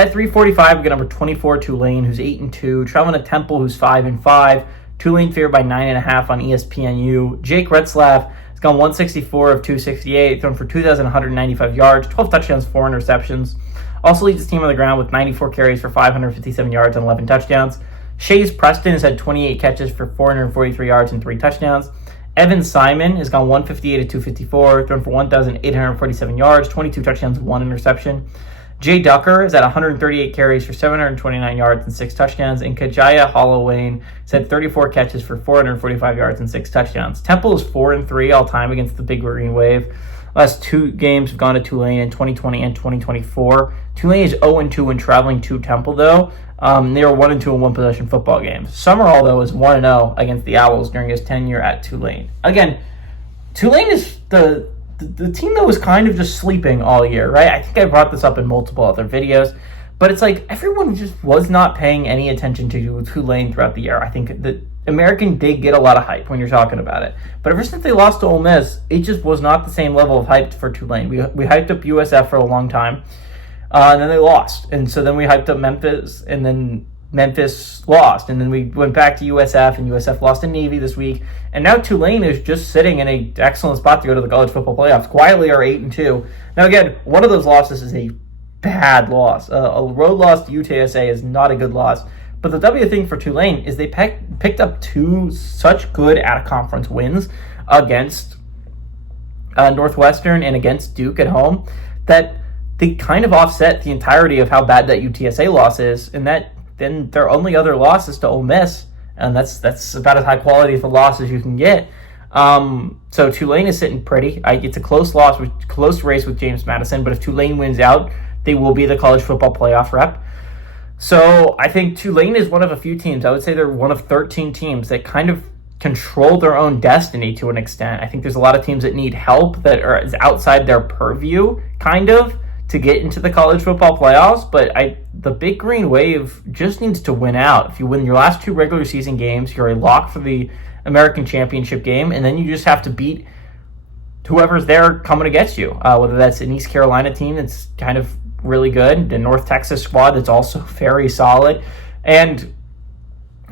At 345, we got number 24, Tulane, who's 8-2. Traveling to Temple, who's 5-5. Tulane favored by 9.5 on ESPNU. Jake Retzlaff has gone 164 of 268, thrown for 2,195 yards, 12 touchdowns, 4 interceptions. Also leads his team on the ground with 94 carries for 557 yards and 11 touchdowns. Shays Preston has had 28 catches for 443 yards and 3 touchdowns. Evan Simon has gone 158 of 254, thrown for 1,847 yards, 22 touchdowns, 1 interception. Jay Ducker is at 138 carries for 729 yards and 6 touchdowns. And Kajaya Hollowayne has had 34 catches for 445 yards and 6 touchdowns. Temple is 4-3 all time against the Big Green Wave. Last 2 games have gone to Tulane in 2020 and 2024. Tulane is 0-2 when traveling to Temple, though. They are 1-2 in one-possession football games. Summerall, though, is 1-0 against the Owls during his tenure at Tulane. Again, Tulane is the team that was kind of just sleeping all year, right? I think I brought this up in multiple other videos, but it's like everyone just was not paying any attention to Tulane throughout the year. I think the American did get a lot of hype when you're talking about it, but ever since they lost to Ole Miss, it just was not the same level of hype for Tulane. We hyped up USF for a long time, and then they lost, and so then we hyped up Memphis, and then Memphis lost, and then we went back to USF, and USF lost to Navy this week, and now Tulane is just sitting in an excellent spot to go to the college football playoffs. Quietly are 8-2. Now again, one of those losses is a bad loss. A road loss to UTSA is not a good loss, but the W thing for Tulane is they picked up 2 such good out-of-conference wins against Northwestern and against Duke at home that they kind of offset the entirety of how bad that UTSA loss is, and that then their only other loss is to Ole Miss, and that's about as high quality of a loss as you can get. So Tulane is sitting pretty. It's a close race with James Madison, but if Tulane wins out, they will be the college football playoff rep. So I think Tulane is one of a few teams. I would say they're one of 13 teams that kind of control their own destiny to an extent. I think there's a lot of teams that need help that is outside their purview, kind of, to get into the college football playoffs, but the Big Green Wave just needs to win out. If you win your last 2 regular season games, you're a lock for the American Championship game, and then you just have to beat whoever's there coming against you, whether that's an East Carolina team that's kind of really good, the North Texas squad that's also very solid, and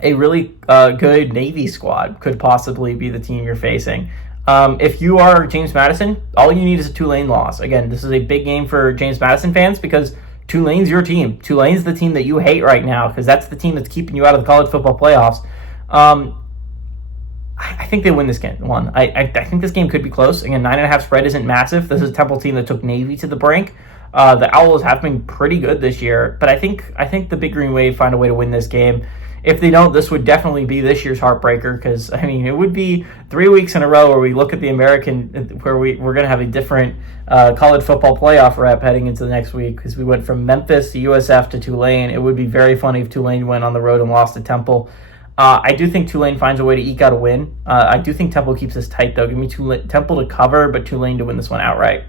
a really good Navy squad could possibly be the team you're facing. If you are James Madison, all you need is a Tulane loss. Again, this is a big game for James Madison fans because Tulane's your team. Tulane's the team that you hate right now because that's the team that's keeping you out of the college football playoffs. I think they win this game. I think this game could be close. Again, 9.5 spread isn't massive. This is a Temple team that took Navy to the brink. The Owls have been pretty good this year, but I think the Big Green Wave find a way to win this game. If they don't, this would definitely be this year's heartbreaker because, I mean, it would be 3 weeks in a row where we look at the American, where we're going to have a different college football playoff rep heading into the next week because we went from Memphis to USF to Tulane. It would be very funny if Tulane went on the road and lost to Temple. I do think Tulane finds a way to eke out a win. I do think Temple keeps this tight, though. Give me Temple to cover, but Tulane to win this one outright.